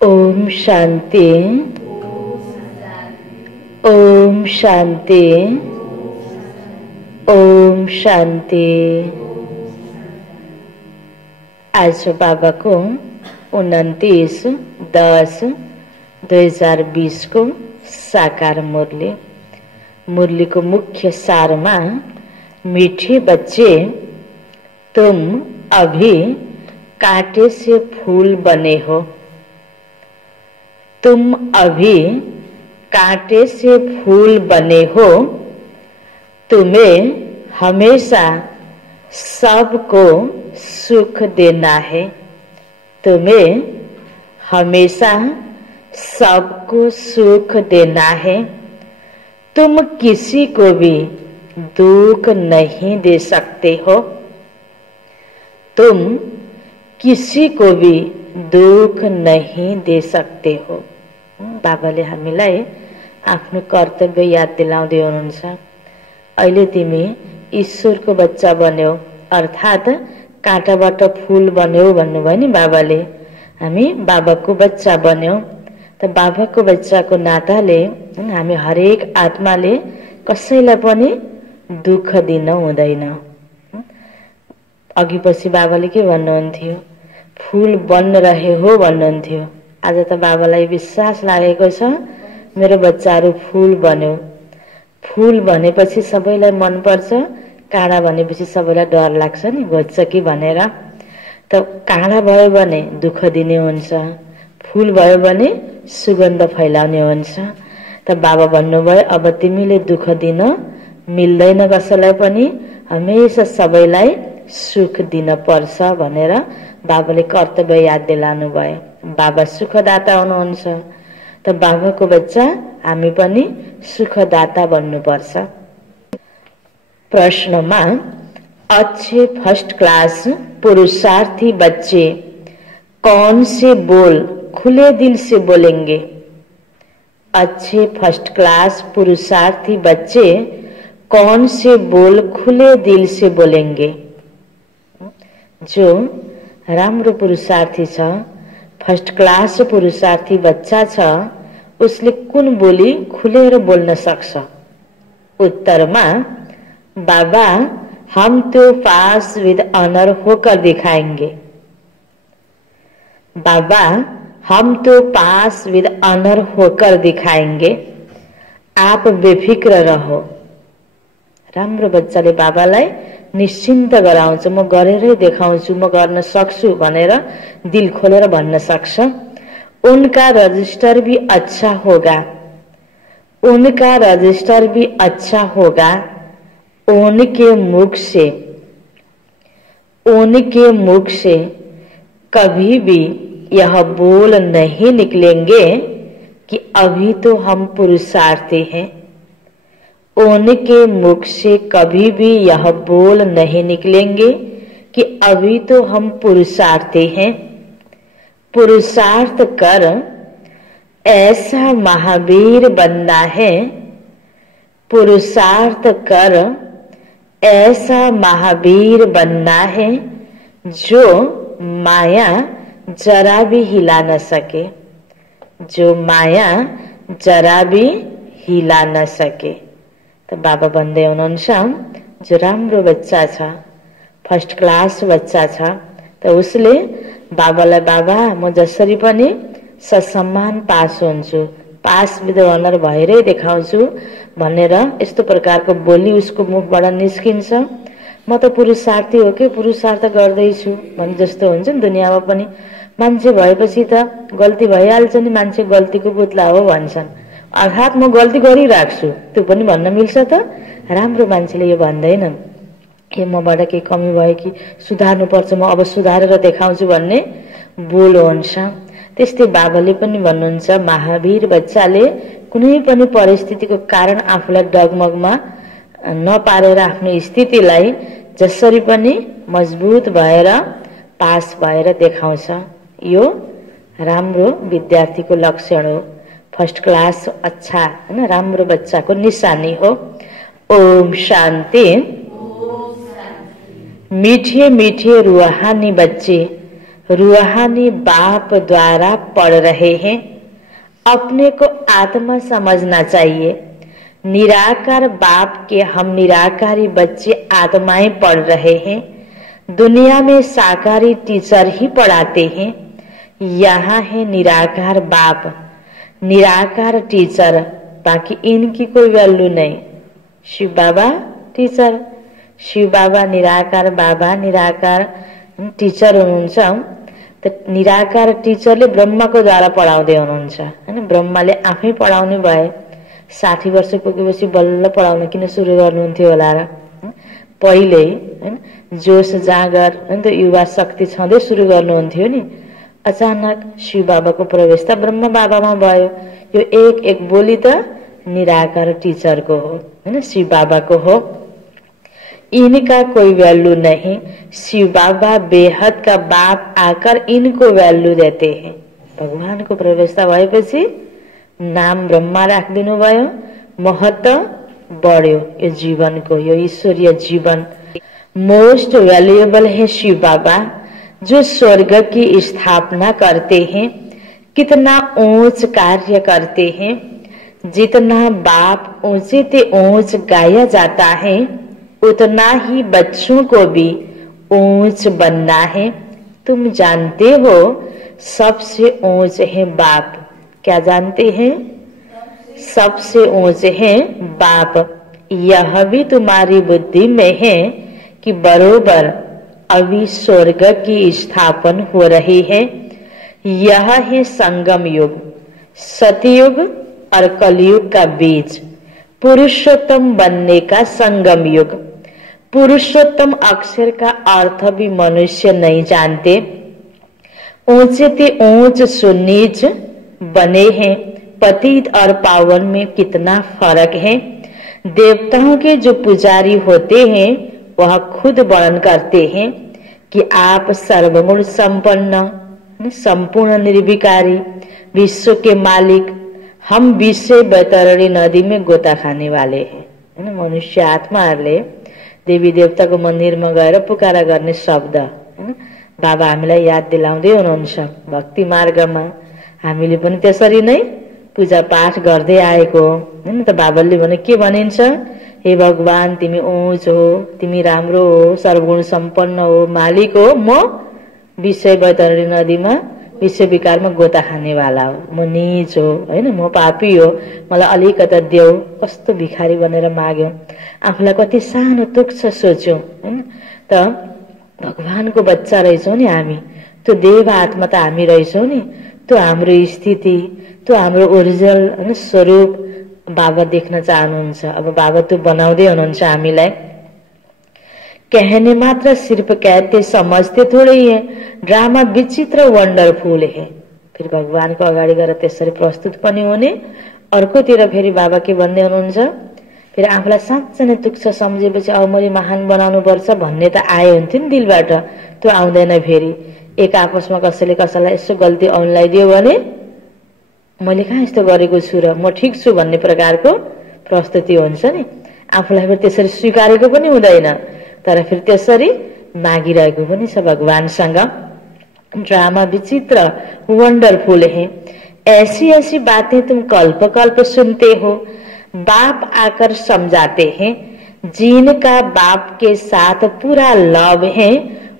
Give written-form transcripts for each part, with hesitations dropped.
ओम शांति। ओम शांति। ओम शांति। आज बाबा को 29/10/2020 को साकार मुरली को मुख्य सार में, मीठे बच्चे तुम अभी कांटे से फूल बने हो। तुम अभी कांटे से फूल बने हो। तुम्हें हमेशा सबको सुख देना है। तुम्हें हमेशा सबको सुख देना है। तुम किसी को भी दुख नहीं दे सकते हो। तुम किसी को भी दुख नहीं दे सकते हो। बाबाले हामीलाई आफ्नो कर्तव्य याद दिलाउँदै हुनुहुन्छ। अहिले तिमी ईश्वरको बच्चा बन्यौ, अर्थात् काँटाबाट फूल बन्यौ भन्नुभयो नि बाबाले। हामी बाबाको बच्चा बन्यौ। त बाबाको बच्चाको नाताले हामी हरेक आत्माले कसैलाई पनि दुख दिन हुँदैन। अघि पछि बाबाले के भन्नुहुन्थ्यो? फूल बन्न रहे हो भन्नुहुन्थ्यो। आज त बाबालाई विश्वास लागेको छ मेरो बच्चाहरू फूल बन्यो। फूल भनेपछि सबैलाई मन पर्छ, काँडा भनेपछि सबैलाई डर लाग्छ नि, घोच्छ कि भनेर। त काँडा भयो भने दुःख दिने हुन्छ, फूल भयो भने सुगन्ध फैलाउने हुन्छ। त बाबा भन्नुभयो अब तिमीले दुःख दिन मिल्दैन कसैलाई पनि, हमेशा सबैलाई सुख दिन पर्छ भनेर बाबाले कर्तव्य याद दिलाउनु भयो। बाबा सुखदाता हुनुहुन्छ। त बाबाको बच्चा हामी पनि सुखदाता बन्नुपर्छ। प्रश्नमा अच्छे फर्स्ट क्लास पुरुषार्थी बच्चे कौन से बोल खुले दिल से बोलेंगे? अच्छे फर्स्ट क्लास पुरुषार्थी बच्चे कौन से बोल खुले दिल से बोलेंगे? जो राम्रो पुरुषार्थी छ, फर्स्ट क्लास पुरुषार्थी बच्चा छ, उसले कुन बोली खुलेर बोल्न सक्छ? उत्तरमा बाबा हम तो पास विद ऑनर होकर दिखाएंगे। बाबा हम तो पास विद ऑनर होकर दिखाएंगे। आप बेफिक्र रहो। राम्रो बच्चाले बाबालाई निश्चिन्त गराउँछ। म गरेरै देखाउँछु, म गर्न सक्छु भनेर दिल खोलेर भन्न सक्छ। उनका रजिस्टर भी अच्छा होगा। उनका रजिस्टर भी अच्छा होगा। उनके मुख से कभी भी यह बोल नहीं निकलेंगे कि अभी तो हम पुरुषार्थी हैं। उनके मुख से कभी भी यह बोल नहीं निकलेंगे कि अभी तो हम पुरुषार्थी हैं। पुरुषार्थ कर ऐसा महावीर बनना है। पुरुषार्थ कर ऐसा महावीर बनना है जो माया जरा भी हिला न सके। जो माया जरा भी हिला न सके। त बाबा भन्दै हुनुहुन्छ जो राम्रो बच्चा छ, फर्स्ट क्लास बच्चा छ, त उसले बाबालाई बाबा म जसरी पनि ससम्मान पास हुन्छु, पास विद अनर भएरै देखाउँछु भनेर यस्तो प्रकारको बोली उसको मुखबाट निस्किन्छ। म त पुरुषार्थी हो कि पुरुषार्थ गर्दैछु भने जस्तो हुन्छ नि। दुनियाँमा पनि मान्छे भएपछि त गल्ती भइहाल्छ नि, मान्छे गल्तीको पुतला हो भन्छन्। अर्थात् म गल्ती गरिराख्छु त्यो पनि भन्न मिल्छ त? राम्रो मान्छेले यो भन्दैनन् ए मबाट केही कमी भयो कि सुधार्नु पर्छ, म अब सुधारेर देखाउँछु भन्ने बोल हुन्छ। त्यस्तै बाबाले पनि भन्नुहुन्छ महावीर बच्चाले कुनै पनि परिस्थितिको कारण आफूलाई डगमगमा नपारेर आफ्नो स्थितिलाई जसरी पनि मजबुत भएर पास भएर देखाउँछ। यो राम्रो विद्यार्थीको लक्षण हो। फर्स्ट क्लास अच्छा हैन राम्रो बच्चाको निशानी हो। ओम शांति। मीठे मीठे रूहानी बच्चे रूहानी बाप द्वारा पढ़ रहे हैं। अपने को आत्मा समझना चाहिए। निराकार बाप के हम निराकारी बच्चे आत्माएं पढ़ रहे हैं। दुनिया में साकारी टीचर ही पढ़ाते हैं। यहाँ है निराकार बाप, निराकार टीचर, बाकी इनकी कोई वैल्यू नहीं। शिव बाबा टीचर, शिव बाबा निराकार बाबा निराकार टीचर हुनुहुन्छ। त निराकार टीचरले ब्रह्माको द्वारा पढाउँदै हुनुहुन्छ हैन। ब्रह्माले आफै पढाउने भए 60 वर्ष पुगेपछि बल्ल पढाउन किन सुरु गर्नुहुन्थ्यो होला र? पहिले हैन जोश जागर हैन त युवा शक्ति छँदै सुरु गर्नुहुन्थ्यो नि। अचानक शिव बाबाको प्रवेश त ब्रह्मा बाबामा भयो। यो एक एक बोली त निराकार टीचरको हो हैन, शिव बाबाको हो। इनका कोई वैल्यू नहीं। शिव बाबा बेहद का बाप आकर इनको वैल्यू देते हैं। भगवान को प्रवेशता भएपछि नाम ब्रह्मा राखिदिनु भयो, महत्व बढ्यो यो जीवनको, यो ईश्वरीय जीवन। मोस्ट वैल्यूएबल है शिव बाबा जो स्वर्ग की स्थापना करते हैं। कितना ऊंच कार्य करते हैं। जितना बाप ऊंचे ते ऊंच गाया जाता है उतना ही बच्चों को भी ऊंच बनना है। तुम जानते हो सबसे ऊंच है बाप। क्या जानते हैं? सबसे ऊंचे हैं बाप। यह भी तुम्हारी बुद्धि में है कि बरोबर अभी स्वर्ग की स्थापना हो रही है। यह है संगम युग, सतयुग और कलयुग का बीज, पुरुषोत्तम बनने का संगम युग। पुरुषोत्तम अक्षर का अर्थ भी मनुष्य नहीं जानते। ऊंचे ते ऊंच सुनीच बने हैं। पतित और पावन में कितना फर्क है। देवताओं के जो पुजारी होते हैं वह खुद वर्णन करते हैं कि आप सर्वगुण संपन्न, संपूर्ण निर्विकारी, विश्व के मालिक। हम विश्व बैतरणी नदी में गोता खाने वाले हैं। मनुष्य आत्माहरूले देवी देवताको मन्दिरमा गएर पुकारा गर्ने शब्द बाबा हामीलाई याद दिलाउँदै हुनुहुन्छ। भक्ति मार्गमा हामीले पनि त्यसरी नै पूजा पाठ गर्दै आएको हैन त। बाबाले भने के भनिन्छ? हे भगवान तिमी ऊंच हो, तिमी राम्रो हो, सर्वगुण सम्पन्न हो, मालिक हो। म विश्व बैतरणी नदीमा विश्व विकारमा गोता खानेवाला हो। म नीच हो हैन, म पापी हो, मलाई अलिकता देऊ। कस्तो भिखारी बनेर माग्यो, आफूलाई कति सानो तुच्छ सोच्यौं हैन त। भगवानको बच्चा रहेछौं नि हामी, त्यो देव आत्मा त हामी रहेछौं नि। त्यो हाम्रो स्थिति, त्यो हाम्रो ओरिजिनल स्वरूप बाबा देख्न चाहनुहुन्छ। अब बाबा त्यो बनाउँदै हुनुहुन्छ हामीलाई। कहने मात्र सिर्फ कहते, समझते थोड़े ही है। ड्रामा विचित्र वंडरफुल है। फिर भगवानको अगाडि गएर त्यसरी प्रस्तुत पनि हुने। अर्कोतिर फेरि बाबा के भन्दै हुनुहुन्छ? फेरि आफूलाई साँच्चै नै तुच्छ सम्झेपछि अब मैले महान बनाउनु पर्छ भन्ने त आए हुन्थ्यो नि दिलबाट, त्यो आउँदैन। फेरि एक आपसमा कसैले कसैलाई यसो गल्ती औँलाइदियो भने मैले कहाँ यस्तो गरेको छु र, म ठिक छु भन्ने प्रकारको प्रस्तुति हुन्छ नि। आफूलाई फेरि त्यसरी स्वीकारेको पनि हुँदैन, तर फिर त्यसरी मागिरहेको पनि छ भगवानसँग। ड्रामा विचित्र वंडरफुल है। ऐसी ऐसी बातें तुम कल्प कल्प सुनते हो। बाप आकर समझाते हैं। जिनका बाप के साथ पूरा लव है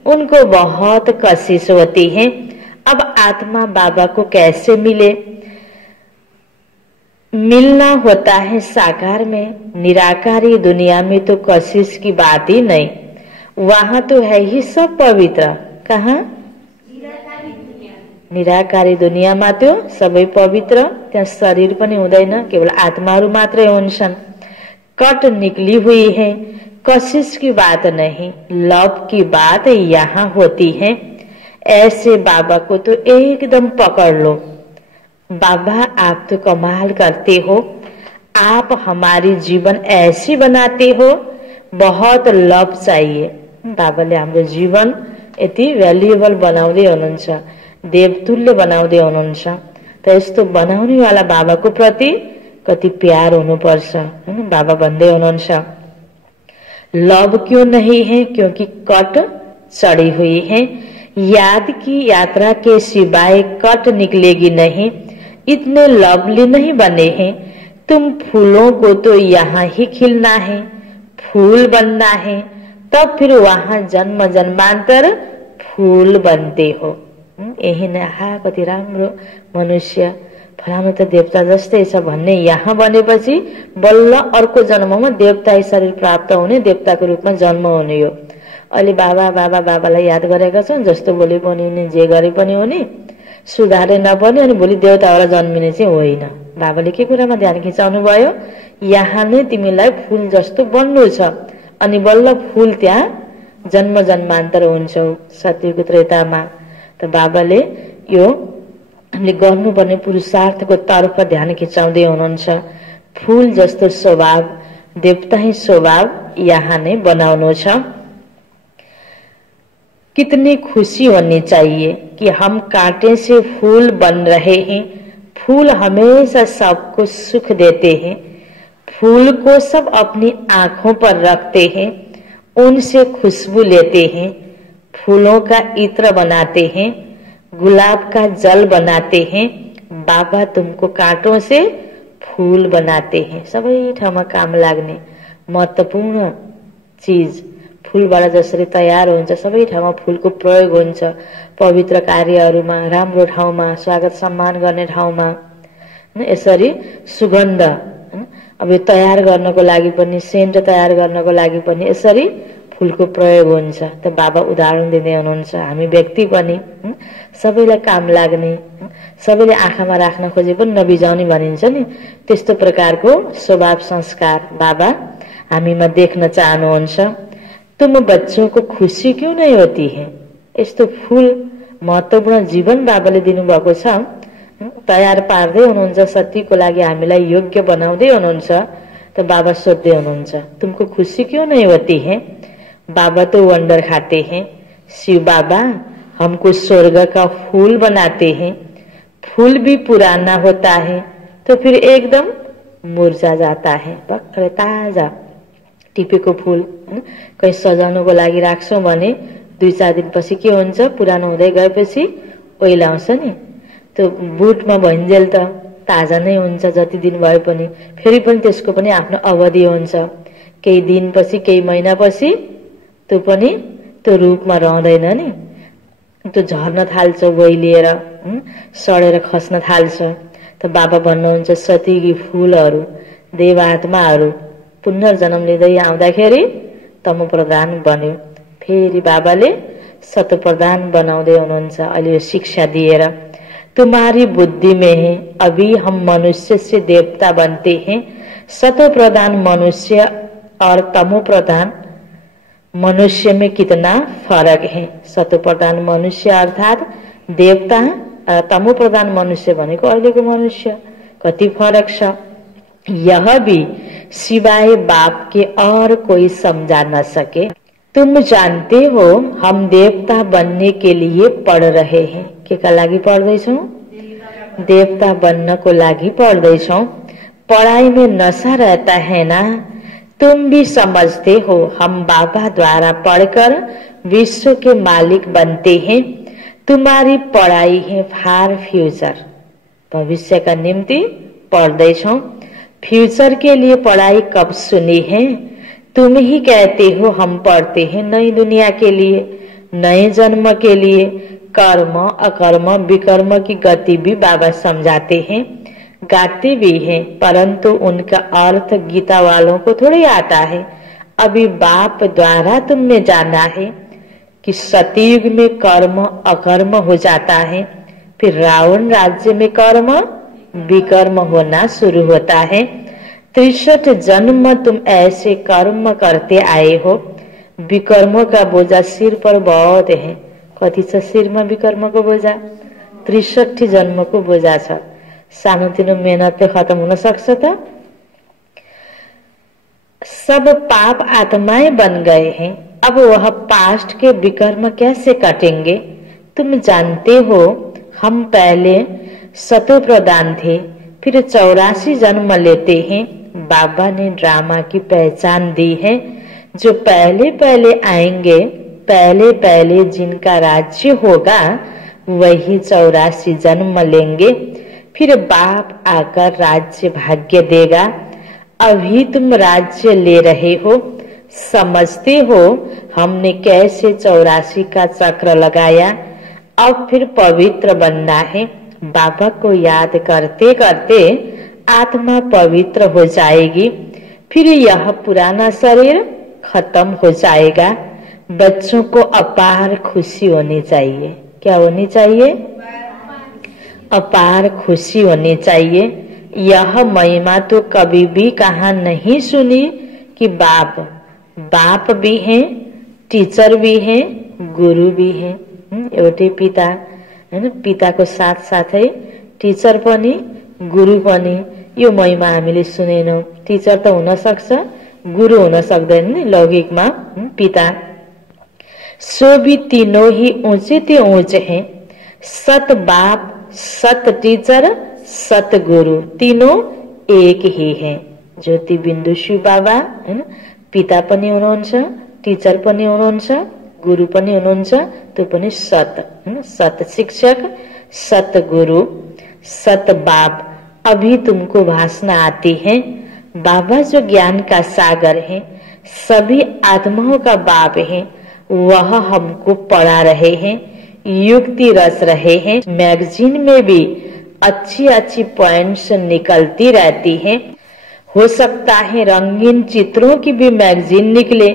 उनको बहुत कशिश होती है। अब आत्मा बाबा को कैसे मिले? मिलना होता है साकार में। निराकारी दुनिया में तो कशिश की बात ही नहीं। वहां तो है ही सब पवित्र। कहाँ? निराकारी दुनियामा त्यो सबै पवित्र। त्यहाँ शरीर पनि हुँदैन, केवल आत्माहरू मात्रै हुन्छन्। कट निकली हुई है, कशिश की बात नहीं, लव की बात यहाँ होती है। ऐसे बाबा को तो एकदम पकड़ लो। बाबा आप तो कमाल करते हो। आप हमारी जीवन ऐसी बनाते हो, बहुत लव चाहिए। बाबाले हाम्रो जीवन यति भ्यालुएबल बनाउँदै हुनुहुन्छ, देवतुल्य बनाउँदै हुनुहुन्छ। त यस्तो बनाउनेवाला बाबाको प्रति कति प्यार हुनुपर्छ हैन। बाबा भन्दै हुनुहुन्छ लव क्यों नहीं है? क्योंकि कट चढ़ी हुई है। याद की यात्रा के सिवाय कट निकलेगी नहीं, इतने लवली नहीं बने हैं तुम। फूलों को तो यहाँ ही खिलना है, फूल बनना है, तब फिर वहां जन्म जन्मांतर फूल बनते हो। यही नै आहा कति राम्रो मनुष्य, फलानु त देवता जस्तै छ भन्ने यहाँ बनेपछि बल्ल अर्को जन्ममा देवता शरीर प्राप्त हुने, देवताको रूपमा जन्म हुने हो। अहिले बाबा बाबा बाबालाई याद गरेका छन्, जस्तो बोले पनि हुने, जे गरे पनि हुने, सुधारे नपर्ने, अनि भोलि देवताबाट जन्मिने चाहिँ होइन। बाबाले के कुरामा ध्यान खिचाउनु भयो, यहाँ नै तिमीलाई फूल जस्तो बन्नु छ, अनि बल्ल फूल त्यहाँ जन्म जन्मान्तर हुन्छौ सत्यको त्रेतामा। त बाबाले यो हामीले गर्नुपर्ने पुरुषार्थको तर्फ ध्यान खिचाउँदै हुनुहुन्छ। फूल जस्तो स्वभाव, देवताही स्वभाव यहाँ नै बनाउनु छ। कितनी खुशी होनी चाहिए कि हम कांटे से फूल बन रहे हैं। फूल हमेशा सबको सुख देते हैं। फूल को सब अपनी आंखों पर रखते हैं, उनसे खुशबू लेते हैं, फूलों का इत्र बनाते हैं, गुलाब का जल बनाते हैं। बाबा तुमको कांटों से फूल बनाते हैं। सबै ठाउँमा काम लाग्ने महत्त्वपूर्ण चीज फूलबाट जसरी तयार हुन्छ, सबै ठाउँमा फूलको प्रयोग हुन्छ। पवित्र कार्यहरूमा, राम्रो ठाउँमा, स्वागत सम्मान गर्ने ठाउँमा यसरी सुगन्ध, अब यो तयार गर्नको लागि पनि, सेन्ट तयार गर्नको लागि पनि यसरी फूलको प्रयोग हुन्छ। त बाबा उदाहरण दिँदै हुनुहुन्छ। हामी व्यक्ति पनि सबैलाई काम लाग्ने, सबैले आँखामा राख्न खोजे पनि नबिजाउने भनिन्छ नि, त्यस्तो प्रकारको स्वभाव संस्कार बाबा हामीमा देख्न चाहनुहुन्छ। तुम बच्चों को खुशी क्यों नहीं होती है? यस्तो फूल महत्त्वपूर्ण जीवन बाबाले दिनुभएको छ, तयार पार्दै हुनुहुन्छ, सत्यको लागि हामीलाई योग्य बनाउँदै हुनुहुन्छ। त बाबा सोध्दै हुनुहुन्छ, तुमको खुशी क्यों नहीं होती है? बाबा तो वंडर खाते हैं। शिव बाबा हमको स्वर्ग का फूल बनाते हैं। फूल भी पुराना होता है तो फिर एकदम मुरझा जाता है। भर्खरै ताजा टिपेको फूल कहीँ सजाउनको लागि राख्छौं भने 2-4 दिनपछि के हुन्छ, पुरानो हुँदै गएपछि ओइलाउँछ नि, त्यो बुटमा भइन्जेल त ताजा नै हुन्छ जति दिन भए पनि, फेरि पनि त्यसको पनि आफ्नो अवधि हुन्छ। केही दिनपछि, केही महिनापछि त्यो पनि त्यो रूपमा रहँदैन नि, त्यो झर्न थाल्छ, ओइलिएर सडेर खस्न थाल्छ। त बाबा भन्नुहुन्छ सतीकी फूलहरू, देवात्माहरू पुनर्जन्म लिँदै आउँदाखेरि तमो प्रधान बन्यो, फेरि बाबाले सतो प्रधान बनाउँदै हुनुहुन्छ। अहिले यो शिक्षा दिएर, तुम्हारी बुद्धि में है अभी हम मनुष्य से देवता बनते हैं। सतो प्रधान मनुष्य और तमो प्रधान मनुष्य में कितना फरक है? सतो प्रधान मनुष्य अर्थात देवता, तमो प्रधान मनुष्य भनेको अहिलेको मनुष्य, कति फरक छ। यह भी सिवाय बाप के और कोई समझा न सके। तुम जानते हो हम देवता बनने के लिए पढ़ रहे हैं। के का लागि पढ्दैछौं? देवता बन्नको लागि पढ्दैछौं। पढ़ाई में नशा रहता है ना? तुम भी समझते हो हम बाबा द्वारा पढ़कर विश्व के मालिक बनते हैं। तुम्हारी पढ़ाई है फॉर फ्यूचर, भविष्य का निम्ति पढ़दैछौं। फ्यूचर के लिए पढ़ाई कब सुनी है? तुम ही कहते हो हम पढ़ते हैं नई दुनिया के लिए, नए जन्म के लिए। कर्म अकर्म विकर्म की गति भी बाबा समझाते हैं, गाते भी हैं, परंतु उनका अर्थ गीता वालों को थोड़ी आता है। अभी बाप द्वारा तुमने जाना है कि सतयुग में कर्म अकर्म हो जाता है, फिर रावण राज्य में कर्म विकर्म होना शुरू होता है। 63 जन्म तुम ऐसे कर्म करते आए हो। विकर्मों का बोझा सिर पर बहुत है। कति छ शिरमा विकर्मको बोझा? 63 जन्मको बोझा छ। सानोतिनो मेहनतले खत्म हुन सक्छ त? सब पाप आत्माएं बन गए हैं, अब वह पास्ट के विकर्म कैसे कटेंगे? तुम जानते हो हम पहले सतो प्रधान थे, फिर 84 जन्म लेते हैं। बाबा ने ड्रामा की पहचान दी है। जो पहले पहले आएंगे पहले पहले जिनका राज्य होगा वही 84 जन्म लेंगे, फिर बाप आकर राज्य भाग्य देगा। अभी तुम राज्य ले रहे हो, समझते हो हमने कैसे 84 का चक्र लगाया। अब फिर पवित्र बनना है। बाबा को याद करते करते आत्मा पवित्र हो जाएगी, फिर यह पुराना शरीर खत्म हो जाएगा। बच्चों को अपार खुशी होनी चाहिए। क्या होनी चाहिए? अपार खुशी होनी चाहिए। यह महिमा तो कभी भी कहा नहीं सुनी कि बाप भी हैं, टीचर भी हैं, गुरु भी हैं। एउटै पिता हैन, पिताको साथ साथै टीचर पनि गुरु पनि। यो महिमा हामीले सुनेनौं। टीचर त हुन सक्छ, गुरु हुन सक्दैन नि लौकिकमा पिता। सो भी तीनों ही ऊंचे ते ऊंचे हैं। सत बाप, सत टीचर, सत गुरु, तीनों एक ही हैं। ज्योति बिन्दु शिव बाबा हैन, पिता पनि हुनुहुन्छ, टीचर पनि हुनुहुन्छ, गुरु पनि हुनुहुन्छ। त्यो पनि सत, सत शिक्षक, सत गुरु, सत बाप। अभी तुमको भाषण आती है। बाबा जो ज्ञान का सागर है, सभी आत्माओं का बाप है, वह हमको पढ़ा रहे हैं, युक्ति रच रहे हैं। मैगजीन में भी अच्छी अच्छी पॉइंट्स निकलती रहती हैं। हो सकता है रंगीन चित्रों की भी मैगजीन निकले,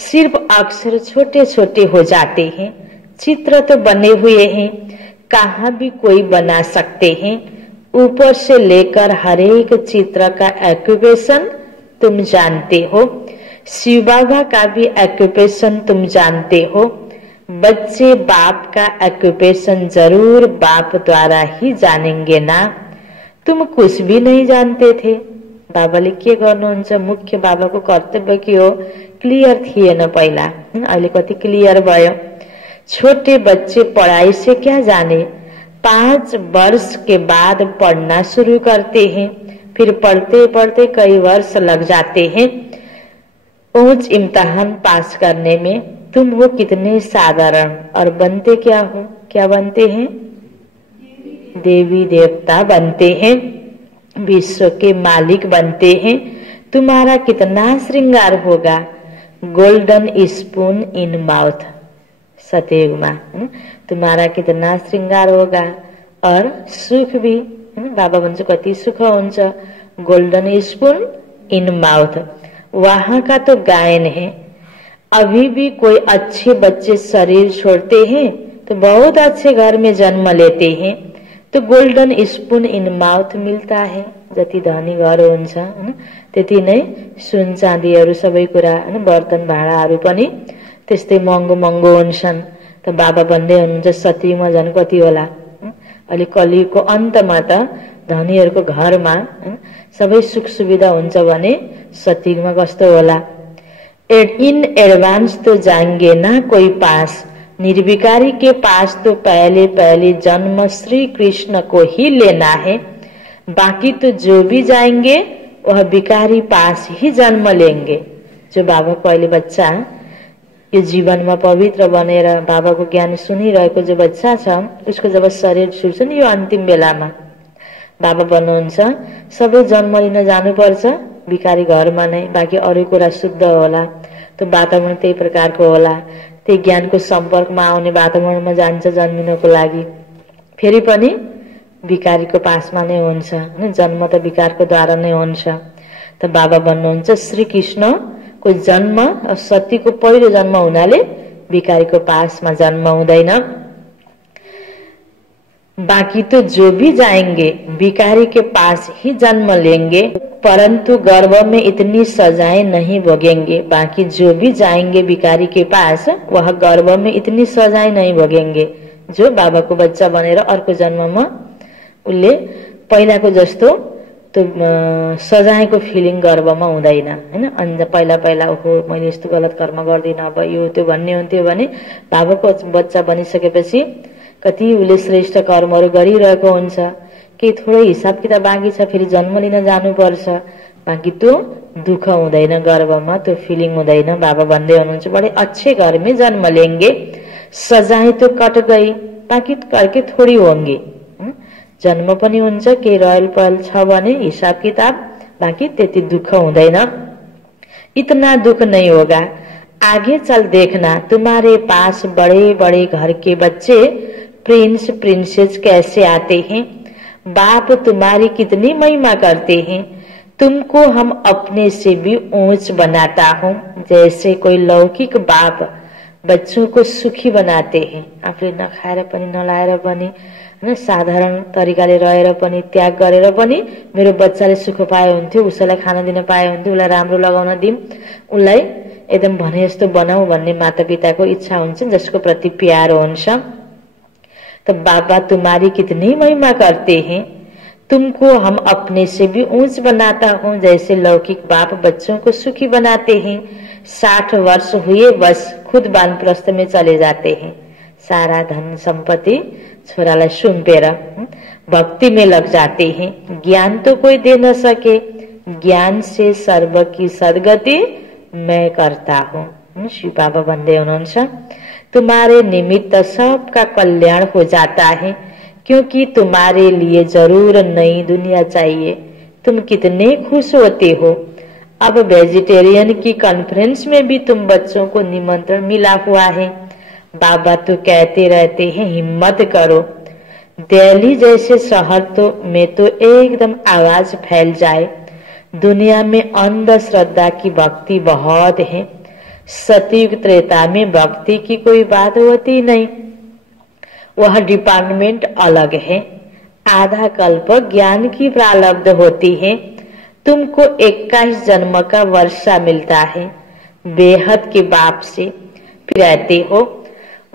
सिर्फ अक्षर छोटे छोटे हो जाते हैं। चित्र तो बने हुए हैं, कहाँ भी कोई बना सकते हैं। ऊपर से लेकर हर एक चित्र का एक्यूपेशन तुम जानते हो। शिव बाबा का भी एक्यूपेशन तुम जानते हो। बच्चे बाप का एक्यूपेशन जरूर बाप द्वारा ही जानेंगे ना। तुम कुछ भी नहीं जानते थे। बाबाले के गर्नुहुन्छ? मुख्य बाबाको कर्तव्य के हो, क्लियर थिएन पहिला, अहिले कति क्लियर भयो। छोटे बच्चे पढ़ाई से क्या जाने, 5 वर्ष के बाद पढ़ना शुरू करते हैं, फिर पढ़ते पढ़ते कई वर्ष लग जाते हैं उच्च इम्तिहान पास करने में। तुम हो कितने साधारण और बनते क्या हो? क्या बनते हैं? देवी देवता बनते हैं, विश्व के मालिक बनते हैं। तुम्हारा कितना श्रृंगार होगा। गोल्डन स्पून इन माउथ, सतयुग में तुम्हारा कितना श्रृंगार होगा। और सुख भी, बाबा भन्छ कति सुख हुन्छ। गोल्डन स्पून इन माउथ, वहां का तो गायन है। अभी भी कोई अच्छे बच्चे शरीर छोड़ते हैं तो बहुत अच्छे घर में जन्म लेते हैं, तो गोल्डन स्पून इन माउथ मिलता है। जति धनी घर हुन्छ त्यति नै सुन चाँदीहरू सबै कुरा, बर्तन भाँडाहरू पनि त्यस्तै महँगो महँगो हुन्छन्। त बाबा भन्दै हुनुहुन्छ सतीमा झन् कति होला। अहिले कलियुगको अन्तमा त धनीहरूको घरमा सबै सुख सुविधा हुन्छ भने सतीमा कस्तो होला। इन एडवांस तो जाएंगे ना कोई पास। निर्विकारी के पास तो पहले पहले जन्म श्री कृष्ण को ही लेना है। बाकी तो जो भी जाएंगे वह विकारी पास ही जन्म लेंगे। जो बाबा को अहिले बच्चा यो जीवनमा पवित्र बनेर बाबाको ज्ञान सुनिरहेको जो बच्चा छ, उसको जब शरीर छुट्छ नि यो अन्तिम बेलामा, बाबा भन्नुहुन्छ सबै जन्म लिन जानुपर्छ भिखारी घरमा नै, बाँकी अरू कुरा शुद्ध होला। त्यो वातावरण त्यही प्रकारको होला। त्यही ज्ञानको सम्पर्कमा आउने वातावरणमा जान्छ जन्मिनको लागि। फेरि पनि भिखारीको पासमा नै हुन्छ, जन्म त विकारको द्वारा नै हुन्छ। त बाबा भन्नुहुन्छ श्री कृष्णको जन्म, सतीको पहिलो जन्म हुनाले भिखारीको पासमा जन्म हुँदैन। बाकी तो जो भी जाएंगे भिखारी के पास ही जन्म लेंगे, परंतु गर्भ में इतनी सजाएं नहीं भोगेंगे। बाकी जो भी जाएंगे भिखारी के पास वह गर्भ में इतनी सजाएं नहीं भोगेंगे। जो बाबा को बच्चा बनेर अर्को जन्ममा उले पहिलाको जस्तो त्यो सजायको फिलिङ गर्भमा हुँदैन हैन। अनि पहिला पहिला ओहो मैले यस्तो गलत कर्म गर्दिन अब यो त्यो भन्ने हुन्थ्यो भने बाबाको बच्चा बनिसकेपछि कति उले श्रेष्ठ कर्महरू गरिरहेको हुन्छ। केही थोरै हिसाब किताब बाँकी छ, फेरि जन्म लिन जानुपर्छ, बाँकी त्यो दुःख हुँदैन, गर्भमा त्यो फिलिङ हुँदैन। बाबा भन्दै हुनुहुन्छ बड़े अच्छे घर में जन्म लेंगे, सजाय तो कट गई, बाँकी करके थोड़ी होंगे। जन्म पनि हुन्छ, केही रहल पहल छ भने हिसाब किताब, बाँकी त्यति दुःख हुँदैन। इतना दुख नहीं होगा, आगे चल देखना, तुम्हारे पास बड़े बड़े घर के बच्चे प्रिंस प्रिंसेस कैसे आते हैं। बाप तुम्हारी कितनी महिमा करते हैं, तुमको हम अपने से भी ऊंच बनाता हूँ। जैसे कोई लौकिक बाप बच्चों को सुखी बनाते हैं, आफूले नखाएर पनि नलाएर पनि हैन, साधारण तरिकाले रहेर पनि त्याग गरेर पनि मेरो बच्चाले सुख पाए हुन्थ्यो, उसैलाई खान दिन पाए हुन्थ्यो, उसलाई राम्रो लगाउन दिउँ, उसलाई एकदम भने जस्तो बनाऊ भन्ने मातापिताको इच्छा हुन्छ, जसको प्रति प्यार हुन्छ। तो बाबा तुम्हारी कितनी महिमा करते हैं, तुमको हम अपने से भी ऊंच बनाता हूँ। जैसे लौकिक बाप बच्चों को सुखी बनाते हैं, 60 वर्ष हुए बस खुद वानप्रस्थ में चले जाते हैं। सारा धन संपत्ति छोरालाई सुम्पेर भक्ति में लग जाते हैं। ज्ञान तो कोई दे न सके, ज्ञान से सर्व की सद्गति मैं करता हूँ। शिव बाबा भन्दै हुनुहुन्छ तुम्हारे निमित्त सबका कल्याण हो जाता है, क्योंकि तुम्हारे लिए जरूर नई दुनिया चाहिए। तुम कितने खुश होते हो। अब वेजिटेरियन की कॉन्फ्रेंस में भी तुम बच्चों को निमंत्रण मिला हुआ है। बाबा तो कहते रहते हैं हिम्मत करो। दिल्ली जैसे शहर में तो एकदम आवाज फैल जाए। दुनिया में अंधश्रद्धा की भक्ति बहुत है। सतयुग त्रेता में भक्ति की कोई बात होती नहीं, वह डिपार्टमेंट अलग है। आधा कल्प ज्ञान की प्रारब्ध होती है। तुमको 21 जन्म का वर्षा मिलता है। बेहद के बाप से फिर रहते हो।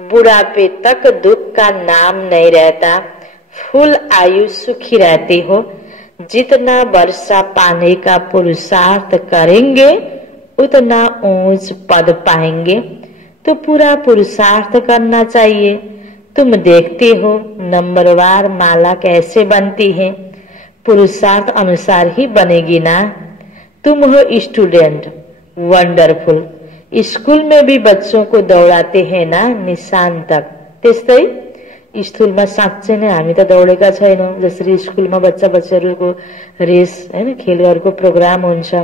बुढ़ापे तक दुख का नाम नहीं रहता। फुल आयु सुखी रहते हो। जितना वर्षा पाने का पुरुषार्थ करेंगे उतना ऊंच पद पाएंगे। तो पूरा पुरुषार्थ करना चाहिए। तुम देखते हो नंबरवार माला कैसे बनती है, पुरुषार्थ अनुसार ही बनेगी ना। तुम हो स्टूडेंट, वंडरफुल। स्कूल में भी बच्चों को दौड़ाते हैं ना निशान तक। त्यस्तै स्कूलमा साँच्चै नै हामी त दौडेका छैनौं। जसरी स्कूलमा बच्चा बच्चाहरूको रेस हैन खेलहरूको प्रोग्राम हुन्छ,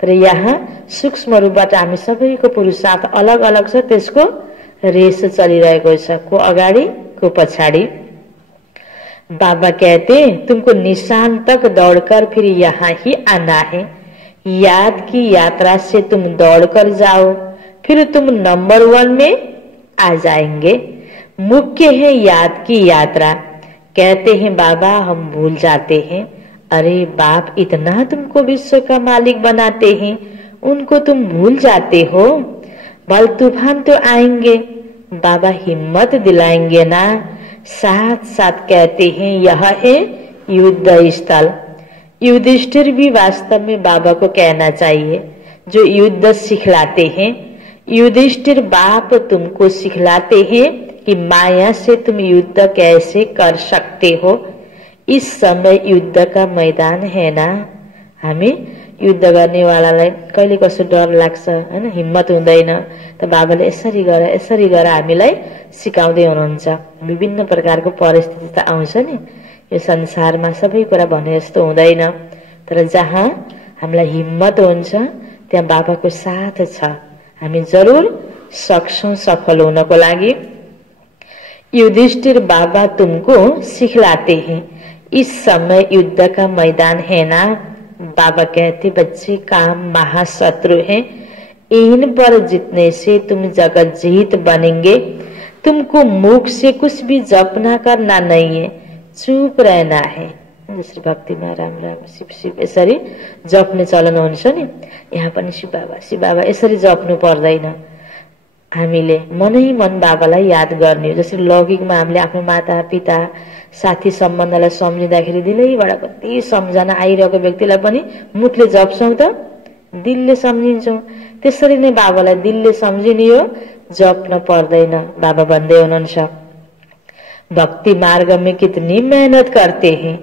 तर यहाँ सूक्ष्म रूपबाट हामी सबैको पुरुषार्थ अलग अलग छ। त्यसको रेस चलिरहेको छ, को अगाडि को पछाडि। बाबा कहते तुमको निशान तक दौड़कर फिर यहाँ ही आना है। याद की यात्रा से तुम दौड़कर जाओ, फिर तुम नंबर 1 में आ जाएंगे। मुख्य है याद की यात्रा। कहते हैं बाबा हम भूल जाते हैं। अरे बाप इतना तुमको विश्व का मालिक बनाते हैं, उनको तुम भूल जाते हो। बल तूफान तो आएंगे, बाबा हिम्मत दिलाएंगे ना। साथ साथ कहते हैं यह है युद्ध स्थल। युधिष्ठिर भी वास्तव में बाबा को कहना चाहिए, जो युद्ध सिखलाते हैं। युधिष्ठिर बाप तुमको सिखलाते हैं कि माया से तुम युद्ध कैसे कर सकते हो। इस समय युद्ध का मैदान है ना। हामी युद्ध गर्नेवालालाई कहिले कसो डर लाग्छ हैन, हिम्मत हुँदैन, त बाबाले यसरी गर हामीलाई सिकाउँदै हुनुहुन्छ। विभिन्न प्रकारको परिस्थिति त आउँछ नि यो संसारमा, सबै कुरा भने जस्तो हुँदैन। तर जहाँ हामीलाई हिम्मत हुन्छ त्यहाँ बाबाको साथ छ। हामी जरूर सक्छौं सफल हुनको लागि। युधिष्ठिर बाबा तुमको सिखलाते हैं, इस समय युद्ध का मैदान है ना। बाबा कहते बच्चे काम महाशत्रु हैं, इन पर जीतने से तुम जगत जीत बनेंगे। तुमको मुख से कुछ भी जपना करना नहीं है, चुप रहना है। जसरी भक्तिमा राम राम शिव शिव यसरी जप्ने चलन हुन्छ नि, यहाँ पनि शिव बाबा यसरी जप्नु पर्दैन। हामीले मनै मन बाबालाई याद गर्ने। जसरी लौकिकमा हामीले आफ्नो माता पिता साथी सम्बन्धलाई सम्झिँदाखेरि दिलैबाट कति सम्झना आइरहेको व्यक्तिलाई पनि मुखले जप्छौं त दिलले सम्झिन्छौं। त्यसरी नै बाबालाई दिलले सम्झिने हो, जप्न पर्दैन। बाबा भन्दै हुनुहुन्छ भक्ति मार्ग में कितनी मेहनत करते हैं,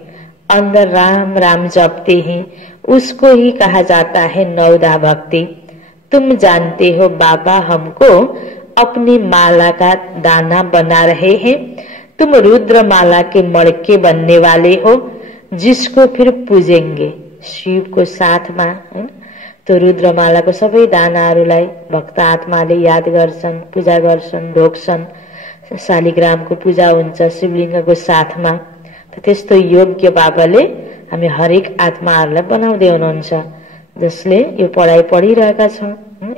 अंदर राम राम जपते हैं, उसको ही कहा जाता है नवदा भक्ति। तुम जानते हो बाबा हमको अपनी माला का दाना बना रहे हैं। तुम रुद्र माला के मड़के बनने वाले हो, जिसको फिर पूजेंगे शिव को साथमा, हैन। तो रुद्रमालाको सबै दानाहरूलाई भक्त आत्माले याद गर्छन्, पूजा गर्छन्, ढोक्छन्। शालिग्रामको पूजा हुन्छ शिवलिङ्गको साथमा। त्यस्तो योग्य बाबाले हामी हरेक आत्माहरूलाई बनाउँदै हुनुहुन्छ, जसले यो पढाइ पढिरहेका छौँ।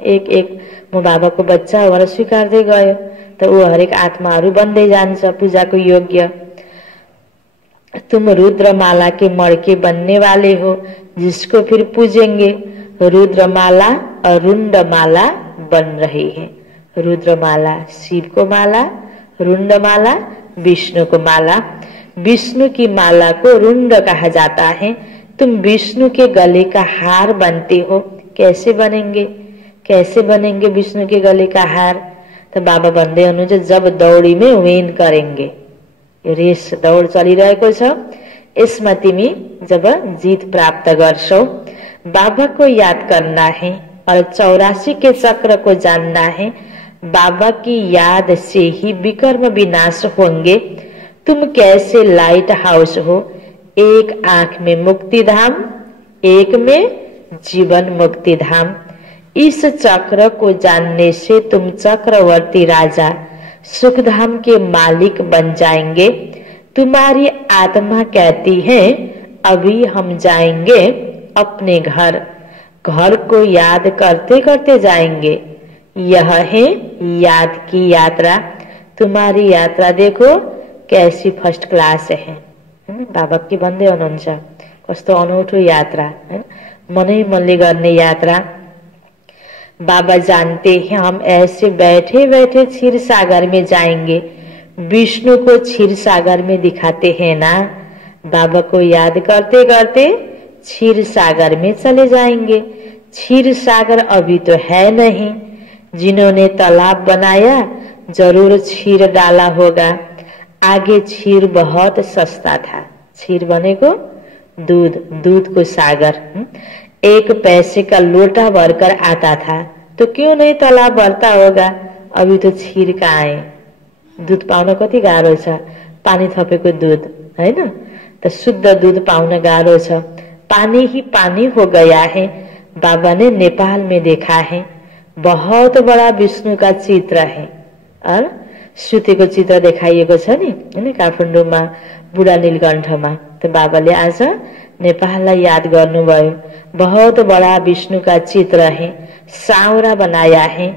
एक एक म बाबाको बच्चा भनेर स्वीकार्दै गयो त ऊ हरेक आत्माहरू बन्दै जान्छ पूजाको योग्य। तुम रुद्रमाला के मड़के बनने वाले हो, जिसको फिर पूजेंगे। रुद्रमाला और रुंडमाला बन रही है। रुद्रमाला शिव को माला, रुंडमाला विष्णु को माला। विष्णु की माला को रुंड कहा जाता है। तुम विष्णु के गले का हार बनते हो। कैसे बनेंगे, कैसे बनेंगे विष्णु के गले का हार? तो बाबा भन्दै हुनुहुन्छ जब दौडी में विन करेंगे। रेस दौड चलिरहेको छ, यसमा तिमी जब जीत प्राप्त गर्छौ। बाबा को याद करना है और 84 के चक्र को जानना है। बाबा की याद से ही विकर्म विनाश होंगे। तुम कैसे लाइट हाउस हो, एक आंख में मुक्ति धाम, एक में जीवन मुक्ति धाम। इस चक्र को जानने से तुम चक्रवर्ती राजा सुखधाम के मालिक बन जाएंगे। तुम्हारी आत्मा कहती है अभी हम जाएंगे अपने घर। घर को याद करते करते जाएंगे। यह है याद की यात्रा। तुम्हारी यात्रा देखो कैसी फर्स्ट क्लास है। बाबा के भन्दै हुनुहुन्छ कस्तो अनौठो यात्रा है, मनै मनले गर्ने यात्रा। बाबा जानते हैं हम ऐसे बैठे बैठे क्षीर सागर में जाएंगे। विष्णु को क्षीर सागर में दिखाते हैं ना। बाबा को याद करते करते क्षीर सागर में चले जाएंगे। क्षीर सागर अभी तो है नहीं। जिन्होंने तालाब बनाया जरूर क्षीर डाला होगा। आगे क्षीर बहुत सस्ता था। क्षीर बनेको दूध, दूध को सागर। 1 पैसे का लोटा भरकर आता था, तो क्यों नहीं तालाब भरता होगा। अभी तो क्षीर कहाँ है। दूध पाउन कति गाह्रो छ, पानी थपेको दूध हैन। तो शुद्ध दूध पाउन गाह्रो छ। पानी ही पानी हो गया है। बाबा ने नेपाल में देखा है, बहुत बड़ा विष्णु का चित्र है और सुतेको चित्र देखाइएको छ नि हैन काठमाडौँमा बुढा नीलकण्ठमा। तो बाबाले आज नेपाललाई याद गर्नुभयो। बहुत बड़ा विष्णु का चित्र है, सांवरा बनाया है।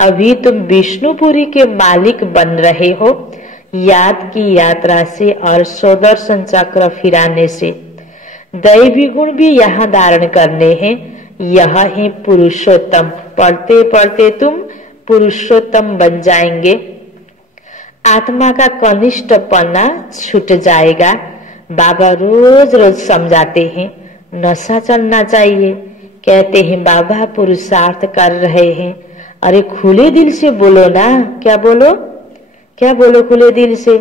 अभी तुम विष्णुपुरी के मालिक बन रहे हो। याद की यात्रा से और सुदर्शन चक्र फिराने से दैवी गुण भी यहाँ धारण करने हैं। यह है पुरुषोत्तम। पढ़ते पढ़ते तुम पुरुषोत्तम बन जाएंगे। आत्मा का कनिष्ठपना छूट जाएगा। बाबा रोज रोज समझाते हैं नशा चलना चाहिए। कहते हैं बाबा पुरुषार्थ कर रहे हैं। अरे खुले दिल से बोलो ना। क्या बोलो, क्या बोलो खुले दिल से।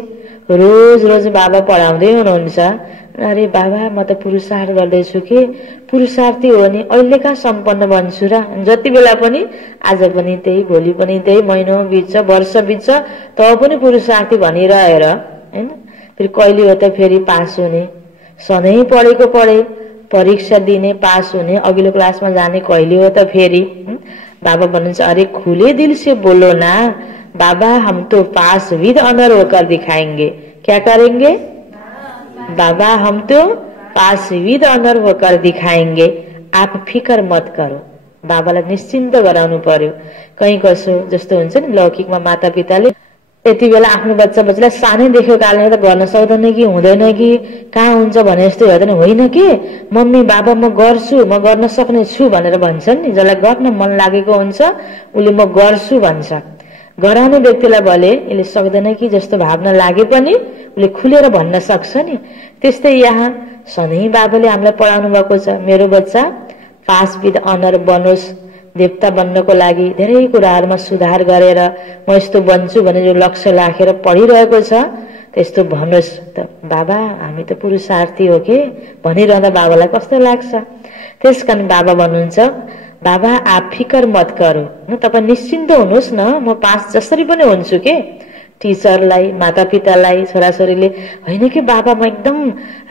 रोज रोज बाबा पढाउँदै हुनुहुन्छ। अरे बाबा म त पुरुषार्थ गर्दैछु के, पुरुषार्थी हो नि अहिले कहाँ सम्पन्न बन्छु र। जति बेला पनि आज पनि त्यही, भोलि पनि त्यही, महिनौ बित्छ, वर्ष बित्छ, तब पनि पुरुषार्थी भनिरहेर हैन। फेरि कहिले हो त फेरि पास हुने। सधैँ पढेको पढे, परीक्षा दिने, पास हुने, अघिल्लो क्लासमा जाने कहिले हो त फेरि। बाबा भन्नुहुन्छ अरे खुले दिल से बोलो ना। बाबा हम तो पास विद ऑनर होकर दिखाएंगे। क्या करेंगे बाबा, हम तो पास विद ऑनर होकर दिखाएंगे। आप फिकर मत करो। बाबालाई निश्चिन्त गराउनु पर्यो। कहीं कसो जस्तो हुन्छ नि लौकिकमा माता पिताले यति बेला आफ्नो बच्चालाई सानै देखेको कारणले त गर्न सक्दैन कि हुँदैन कि कहाँ हुन्छ भने जस्तो हेर्दैन। होइन कि मम्मी बाबा म गर्छु, म गर्न सक्ने छु भनेर भन्छन् नि। जसलाई गर्न मन लागेको हुन्छ उसले म गर्छु भन्छ। गराउने व्यक्तिलाई भले यसले सक्दैन कि जस्तो भावना लागे पनि उसले खुलेर भन्न सक्छ नि। त्यस्तै यहाँ सधैँ बाबाले हामीलाई पढाउनु भएको छ मेरो बच्चा पास विथ अनर बनोस्। देवता बन्नको लागि धेरै कुराहरूमा सुधार गरेर म यस्तो बन्छु भने जो लक्ष्य राखेर पढिरहेको छ त्यस्तो भन्नुस् त बाबा हामी त पुरुषार्थी हो के भनिरहँदा बाबालाई कस्तो लाग्छ। त्यसकारण बाबा भन्नुहुन्छ बाबा आप फिकर मत करो, तपाईं निश्चिन्त हुनुहोस् न, म पास जसरी पनि हुन्छु के। टिचरलाई मातापितालाई छोराछोरीले होइन कि बाबा म एकदम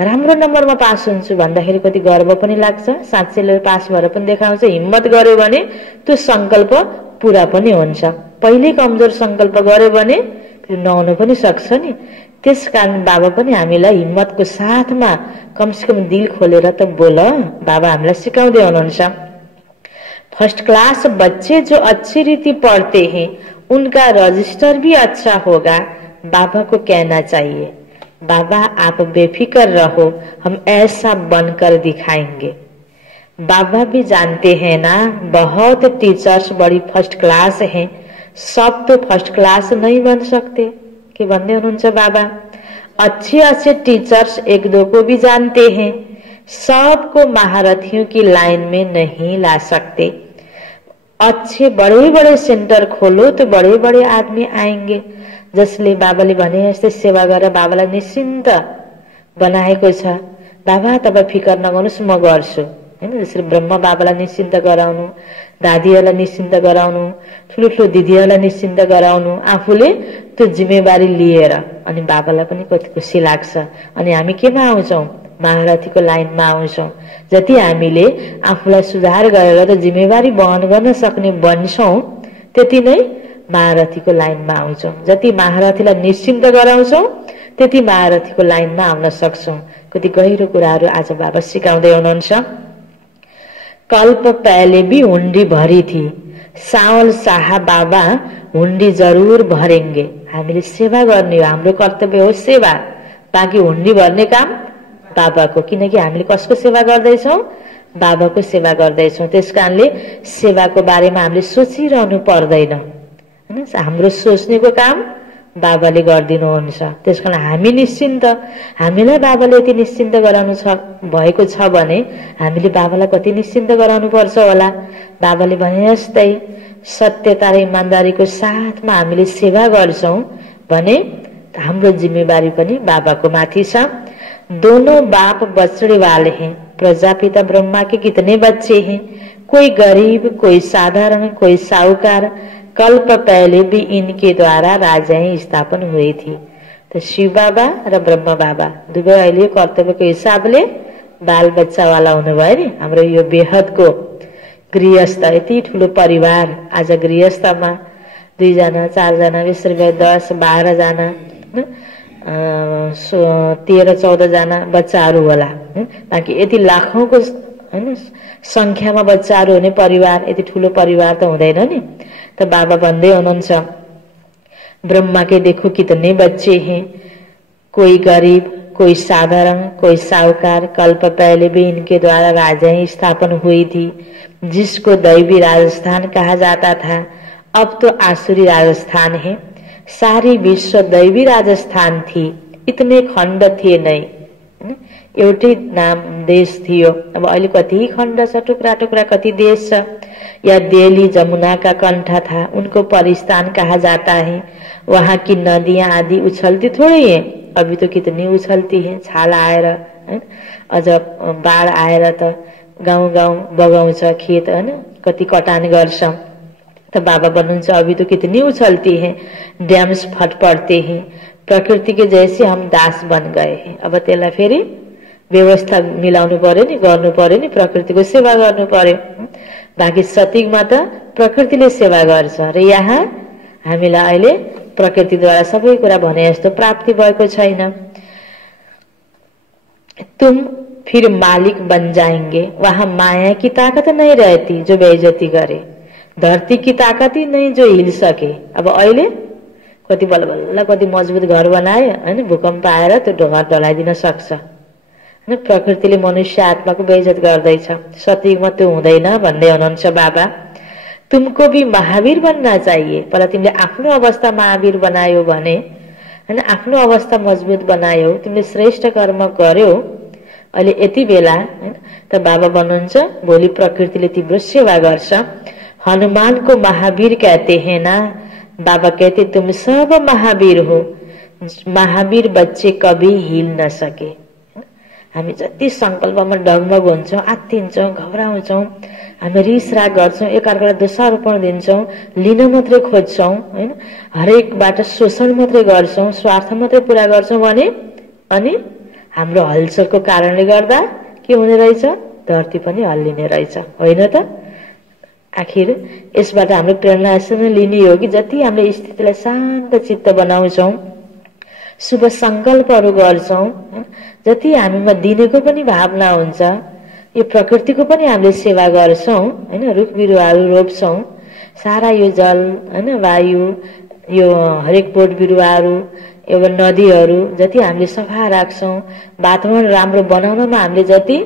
राम्रो नम्बरमा पास हुन्छु भन्दाखेरि कति गर्व पनि लाग्छ। साँच्चैले पास भएर पनि देखाउँछ। हिम्मत गर्यो भने त्यो संकल्प पूरा पनि हुन्छ। पहिले कमजोर संकल्प गर्यो भने फेरि नहुन पनि सक्छ नि। त्यसकारण बाबा पनि हामीलाई हिम्मतको साथमा कमसेकम दिल खोलेर त बोल, बाबा हामीलाई सिकाउँदै हुनुहुन्छ। फर्स्ट क्लास बच्चे जो अच्छी रीति पढ़ते हैं उनका रजिस्टर भी अच्छा होगा। बाबा को कहना चाहिए बाबा आप बेफिक्र रहो, हम ऐसा बनकर दिखाएंगे। बाबा भी जानते हैं ना बहुत टीचर्स बड़ी फर्स्ट क्लास हैं, सब तो फर्स्ट क्लास नहीं बन सकते। के भन्दै हुनुहुन्छ बाबा अच्छे अच्छे टीचर्स एक दो को भी जानते हैं, सबको महारथियों की लाइन में नहीं ला सकते। अच्छे बड़े बड़े सेन्टर खोलो तो बड़े बड़े आदमी आएंगे। जसले बाबाले भने जस्तै सेवा गरेर बाबालाई निश्चिन्त बनाएको छ। बाबा तपाईं फिकर नगर्नुस् म गर्छु हैन। जसरी ब्रह्म बाबालाई निश्चिन्त गराउनु, दादीहरूलाई निश्चिन्त गराउनु, ठुलो ठुलो दिदीहरूलाई निश्चिन्त गराउनु, आफूले त्यो जिम्मेवारी लिएर अनि बाबालाई पनि कति खुसी लाग्छ। अनि हामी केमा आउँछौं? महारथीको लाइनमा आउँछौं। जति हामीले आफूलाई सुधार गरेर त जिम्मेवारी वहन गर्न सक्ने बन्छौं त्यति नै महारथीको लाइनमा आउँछौं। जति महारथीलाई निश्चिन्त गराउँछौं त्यति महारथीको लाइनमा आउन सक्छौं। कति गहिरो कुराहरू आज बाबा सिकाउँदै हुनुहुन्छ। कल्प पहले भी हुंडी भरी थी, सावल शाह बाबा हुंडी जरूर भरेंगे। हामीले सेवा गर्ने हो, हाम्रो कर्तव्य हो सेवा। बाँकी हुंडी भर्ने काम बाबाको, किनकि हामीले कसको सेवा गर्दैछौं? बाबाको सेवा गर्दैछौं। त्यसकारणले सेवाको बारेमा हामीले सोचिरहनु पर्दैन हैन। हाम्रो सोच्नेको काम बाबाले गरिदिनुहुन्छ। त्यसकारण हामी निश्चिन्त, हामीलाई बाबाले यति निश्चिन्त गराउनु भएको छ भने हामीले बाबालाई कति निश्चिन्त गराउनु पर्छ होला। बाबाले भने जस्तै सत्यता र इमानदारीको साथमा हामीले सेवा गर्छौं भने हाम्रो जिम्मेवारी पनि बाबाको माथि छ। दोनों बाप बछड़े वाले हैं, प्रजापिता ब्रह्मा के कितने बच्चे हैं, कोई गरीब कोई साधारण कोई साहूकार। कल्प पहले भी इनके द्वारा राजाएं स्थापन हुई थी। तो शिव बाबा र ब्रह्म बाबा दुवै अहिले कर्तव्यको हिसाबले बाल बच्चा वाला हुनुभयो नि। हाम्रो यो बेहदको गृहस्थ यति ठुलो परिवार, आज गृहस्थमा 2 जना 4 जना यसरी 10 12 जना 13 14 जना बच्चाहरू होला। बाँकी यति लाखौंको हैन संख्यामा बच्चाहरू हुने परिवार, यति ठुलो परिवार त हुँदैन नि। तो बाबा भन्दै हुनुहुन्छ ब्रह्मा के देखो कितने बच्चे हैं, कोई गरीब कोई साधारण कोई साहूकार। कल्प पहले भी इनके द्वारा राजाएं स्थापन हुई थी, जिसको दैवी राजस्थान कहा जाता था, अब तो आसुरी राजस्थान है। सारी विश्व दैवी राजस्थान थी, इतने खण्ड थिए नै, एउटै नाम देश थियो। अब अहिले कति खण्ड छ, टुक्रा टुक्रा कति देश छ। या दिल्ली जमुना का कंठा था, उनको परिस्थान कहा जाता है। वहां की नदियां आदि उछलती थोड़ी है, अभी तो कितनी उछलती है। छाल आएर अझ बाढ आएर त गाउँ गाउँ बगाउँछ, खेत हैन कति कटान गर्छ। तो बाबा भन्नुहुन्छ अभी तो कितनी उछलती है, डैम्स फट पड़ते हैं, प्रकृति के जैसे हम दास बन गए हैं। अब त्यसलाई फेरि व्यवस्था मिलाउनु पर्यो नि, गर्नु पर्यो नि, प्रकृतिको सेवा गर्नु पर्यो। बाँकी सतिकमा त प्रकृतिले सेवा गर्छ र यहाँ हामीलाई अहिले प्रकृतिद्वारा सबै कुरा भने जस्तो प्राप्ति भएको छैन। तुम फिर मालिक बन जाएंगे, वहां माया की ताकत नहीं रहती जो बेइज्जती करे, धरती की ताकत ही नहीं जो हिल सके। अब अहिले कति बल्ल कति मजबुत घर बनाए हैन, भूकम्प आएर त्यो घर ढलाइदिन सक्छ। प्रकृतिले मनुष्य आत्माको बेइज्जत गर्दैछ, सतीमा त्यो हुँदैन भन्दै हुनुहुन्छ बाबा। तुमको भी महावीर बनना चाहिए, पर तिमीले आफ्नो अवस्था महावीर बनायो भने हैन, आफ्नो अवस्था मजबुत बनायो, तिमीले श्रेष्ठ कर्म गर्यो अहिले यति बेला हैन, त बाबा भन्नुहुन्छ भोलि प्रकृतिले तिम्रो सेवा गर्छ। हनुमान को महावीर कहते हैं ना, बाबा कहते तुम सब महावीर हो, महावीर बच्चे कभी हिल न सके। हामी जति संकल्पमा डगमग हुन्छौं, आत्तिन्छौं, घबराउँछौं, हामी रिस राग गर्छौं, एकअर्कालाई दोषारोपण दिन्छौं, लिन मात्रै खोज्छौं हैन, हरेकबाट शोषण मात्रै गर्छौं, स्वार्थ मात्रै पूरा गर्छौं भने अनि हाम्रो हलचलको कारणले गर्दा के हुने रहेछ? धरती पनि हल्लिने रहेछ, होइन त? आखिर यसबाट हाम्रो प्रेरणा यसरी लिने हो कि जति हामीले स्थितिलाई शान्त चित्त बनाउँछौं, शुभ संकल्पहरू गर्छौं, जति हामीमा दिनेको पनि भावना हुन्छ, यो प्रकृतिको पनि हामीले सेवा गर्छौं हैन, रुख बिरुवाहरू रोप्छौं, सारा यो जल हैन, वायु, यो हरेक बोट बिरुवाहरू एवं नदीहरू जति हामीले सफा राख्छौं, वातावरण राम्रो बनाउनमा हामीले जति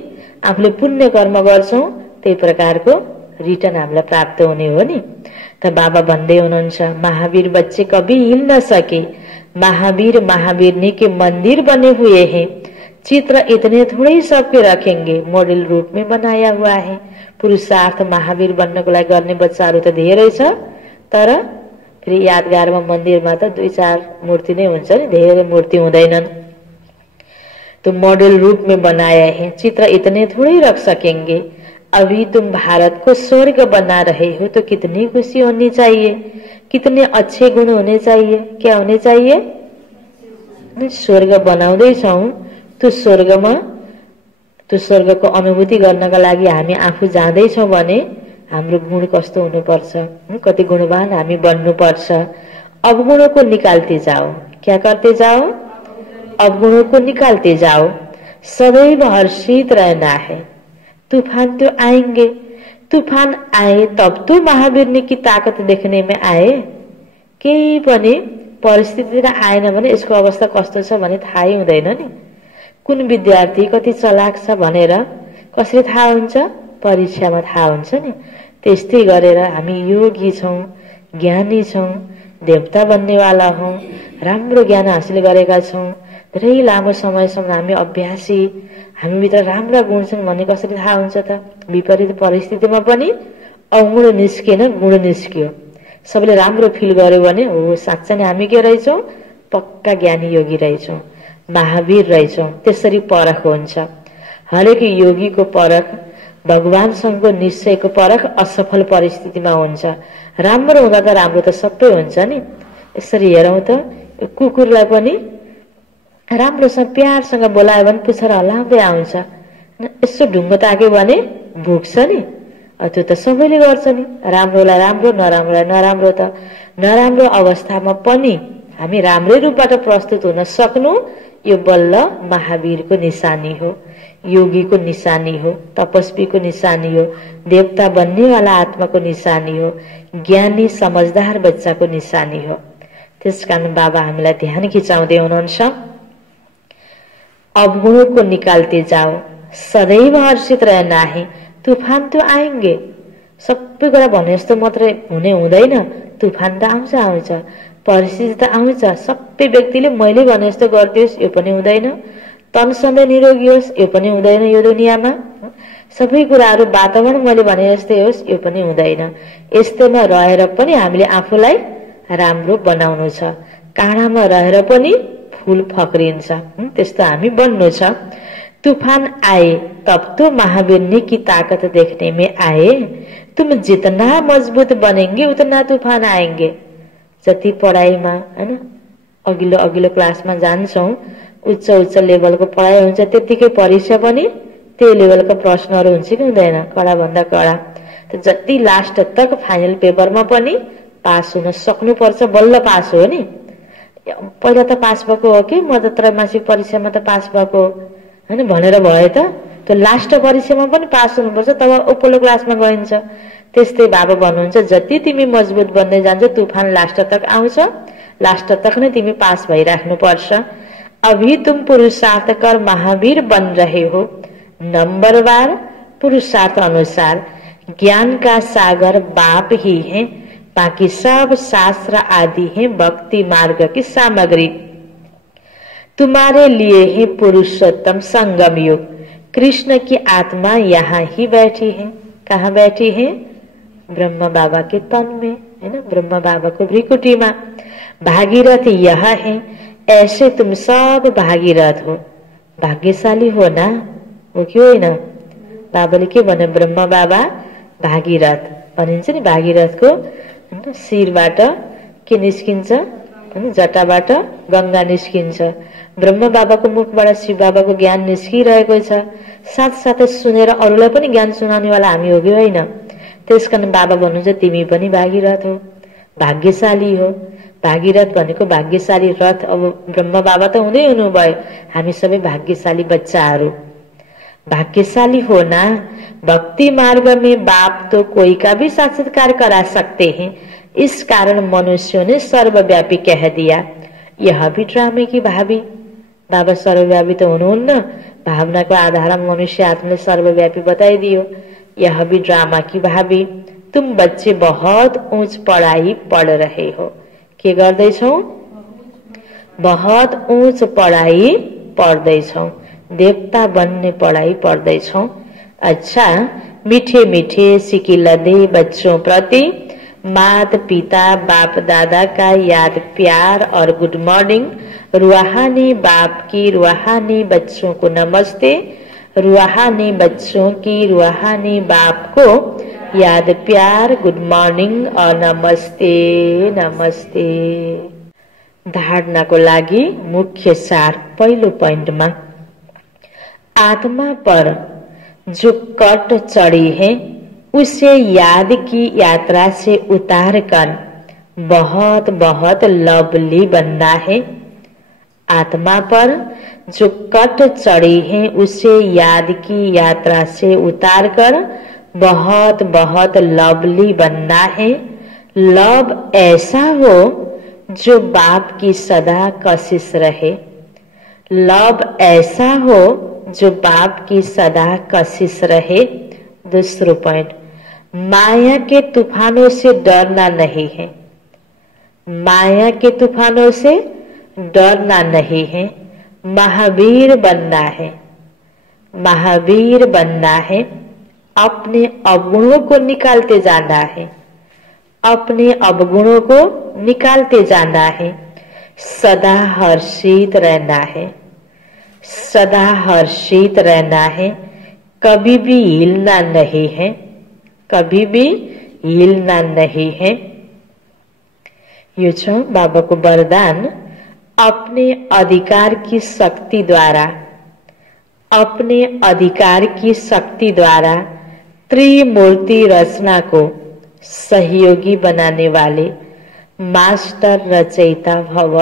आफूले पुण्य कर्म गर्छौं, त्यही प्रकारको रिटर्न हामीलाई प्राप्त हुने हो नि। त बाबा भन्दै हुनुहुन्छ, महावीर बच्चे कभी हिल न सके, महावीर महावीरनी के मंदिर बने हुए हैं, चित्र इतने थोड़े ही सबके रखेंगे, मोडल रूप में बनाया हुआ है। पुरुषार्थ महावीर बन्नको लागि गर्ने बच्चाहरू त धेरै छ, तर फेरि यादगारमा मन्दिरमा त 2-4 मूर्ति नै हुन्छ नि, धेरै मूर्ति हुँदैनन्। तो मॉडल रूप में बनाया है, चित्र इतने थोड़े ही रख सकेंगे, अभी तुम भारत को स्वर्ग बना रहे हो तो कितनी खुशी होनी चाहिए, कितने अच्छे गुण होने चाहिए। क्या होने चाहिए? स्वर्ग बनाउँदैछौ, त्यो स्वर्गको अनुभूति गर्नका लागि हामी आफू जाँदैछौं भने हाम्रो गुण कस्तो हुनुपर्छ, कति गुणवान हामी बन्नुपर्छ। अवगुणों को निकालते जाओ, क्या करते जाओ? अवगुणों को निकालते जाओ, सदैव हर्षित रहना है। तूफान तो आएंगे, तूफान आए तब तो महावीर की ताकत देखने में आए। केही पनि परिस्थिति आएन भने यसको अवस्था कस्तो छ भने थाहै हुँदैन नि। कुन विद्यार्थी कति चलाक छ भनेर कसरी थाहा हुन्छ? परीक्षामा थाहा हुन्छ नि। त्यस्तै गरेर हामी योगी छौं, ज्ञानी छौं, देवता बन्नेवाला हौं, राम्रो ज्ञान हासिल गरेका छौं, धेरै लामो समयसम्म हामी अभ्यासी, हामीभित्र राम्रा गुण छन् भन्ने कसरी थाहा हुन्छ त? विपरीत परिस्थितिमा पनि अवगुण निस्केन, गुण निस्क्यो। सबले राम्रो फिल गर्यो भने हो साँच्चै नै हामी के रहेछौं? पक्का ज्ञानी योगी रहेछौं, महावीर रहेछौं। त्यसरी परख हुन्छ। हरेक योगीको परख, भगवानसँगको निश्चयको परख असफल परिस्थितिमा हुन्छ। राम्रो हुँदा त राम्रो त सबै हुन्छ नि। यसरी हेरौं त कुकुरलाई पनि राम्रोसँग प्यारसँग बोलायो भने पुच्छर हल्लाउँदै आउँछ। यसो ढुङ्गो ताक्यो भने भुक्छ नि। त्यो त सबैले गर्छ नि। राम्रोलाई राम्रो, नराम्रोलाई नराम्रो। त नराम्रो अवस्थामा पनि हामी राम्रै रूपबाट प्रस्तुत हुन सक्नु, यो बल्ल महावीरको निशानी हो, योगीको निशानी हो, तपस्वीको निशानी हो, देवता बन्नेवाला आत्माको निशानी हो, ज्ञानी समझदार बच्चाको निशानी हो। त्यसकारण बाबा हामीलाई ध्यान खिचाउँदै हुनुहुन्छ, अवगुणों को निकालते जाओ, सदैव हर्षित रहना है। तूफान तो आएंगे, सबै कुरा भने जस्तो मात्रै हुने हुँदैन। तूफान त आउँछ, परिस्थिति त आउँछ। सबै व्यक्तिले मैले भने जस्तो गरिदियोस् यो पनि हुँदैन, तन सधैँ निरोगी होस् यो पनि हुँदैन। यो दुनियाँमा सबै कुराहरू वातावरण मैले भने जस्तै होस् यो पनि हुँदैन। यस्तैमा रहेर पनि हामीले आफूलाई राम्रो बनाउनु छ। काँडामा रहेर पनि फूल फक्रिन्छ, त्यस्तो हामी बन्नु छ। तूफान आए तब तो महावीर की ताकत देखने में आए, तुम जितना मजबूत बनेंगे उतना तूफान आएंगे। जति पढाइमा हैन अघिल्लो अघिल्लो क्लासमा जान्छौं, उच्च उच्च लेभलको पढाइ हुन्छ, त्यतिकै परीक्षा पनि त्यही लेभलको प्रश्नहरू हुन्छ कि हुँदैन? कडा भन्दा कडा। त जति लास्ट तक फाइनल पेपरमा पनि पास हुन सक्नुपर्छ, बल्ल पास हो नि। पहिला त पास भएको हो कि म त त्रैमासिक परीक्षामा त पास भएको हैन भनेर भयो त? त्यो लास्ट परीक्षामा पनि पास हुनुपर्छ, तब उपल्लो क्लासमा गइन्छ। त्यस्तै बाबा भन्नुहुन्छ, जति तिमी मजबुत बन्दै जान्छ तूफान लास्ट तक आउँछ, लास्ट तक नै तिमी पास भइराख्नु पर्छ। अभी तुम पुरुषार्थ कर महावीर बन रहे हो, नंबरवार पुरुषार्थ अनुसार। ज्ञान का सागर बाप ही है, बाकी सब शास्त्र आदि है भक्ति मार्ग की सामग्री। तुम्हारे लिए है पुरुषोत्तम संगम युग। कृष्ण की आत्मा यहाँ ही बैठी है। कहाँ बैठी है? ब्रह्म बाबा के तन में, है ना, ब्रह्म बाबा को भ्रिकुटी में। भागीरथ यह है, ऐसे तुम सब भागीरथ हो, भाग्यशाली हो ना, हो कि होइन? बाबाले के भन्यो, ब्रह्म बाबा भागीरथ भनिन्छ नि। भागीरथको होइन शिरबाट के निस्किन्छ, जटाबाट गंगा निस्किन्छ। ब्रह्म बाबाको मुखबाट शिव बाबाको ज्ञान निस्किरहेको छ। साथसाथै सुनेर अरूलाई पनि ज्ञान सुनाउनेवाला हामी हो कि होइन? त्यसकारण बाबा भन्नुहुन्छ तिमी पनि भागीरथ हो, भाग्यशाली हो। भागीरथ भनेको भाग्यशाली रथ। अब ब्रह्म बाबा त हुँदै हुनुभयो, हामी सबै भाग्यशाली बच्चाहरू। भाग्यशाली होना, भक्ति मार्ग में बाप तो कोई का भी साक्षात्कार करा सकते हैं, इस कारण मनुष्यों ने सर्वव्यापी कह दिया। यह भी ड्रामे की भाभी। बाबा सर्वव्यापी तो हुनुहुन्न, भावना को आधार में मनुष्य आत्मा सर्वव्यापी बताइदियो। यह भी ड्रामा की भाभी। तुम बच्चे बहुत ऊंच पढ़ाई पढ़ रहे हो। के गर्दैछौ? बहुत ऊंच पढ़ाई पढ्दैछौ, देवता बनने पढ़ाई पढ़दैछौ। अच्छा, मीठे मीठे सिकिलदे बच्चों प्रति माता पिता बाप दादा का याद प्यार और गुड मॉर्निंग। रूहानी बाप की रूहानी बच्चों को नमस्ते, रूहानी बच्चों की रूहानी बाप को याद प्यार, गुड मॉर्निंग और नमस्ते नमस्ते। धारणा को लागि मुख्य सार। पहिलो पोइन्टमा, आत्मा पर जो कट चढ़ी है उसे याद की यात्रा से उतार कर बहुत बहुत लवली बनना है। आत्मा पर जो कट चढ़ी है उसे याद की यात्रा से उतार कर बहुत बहुत लवली बनना है। लव ऐसा हो जो बाप की सदा कशिश रहे। लव ऐसा हो जो बाप की सदा कशिश रहे। दूसरा पॉइंट, माया के तूफानों से डरना नहीं है। माया के तूफानों से डरना नहीं है, महावीर बनना है। महावीर बनना है, अपने अवगुणों को निकालते जाना है। अपने अवगुणों को निकालते जाना है। सदा हर्षित रहना है। सदा हर्षित रहना है, कभी भी हिलना नहीं है। कभी भी हिलना नहीं है। यो छ बाबाको वरदान। अपने अधिकार की शक्ति द्वारा, अपने अधिकार की शक्ति द्वारा त्रिमूर्ति रचना को सहयोगी बनाने वाले मास्टर रचयिता भव।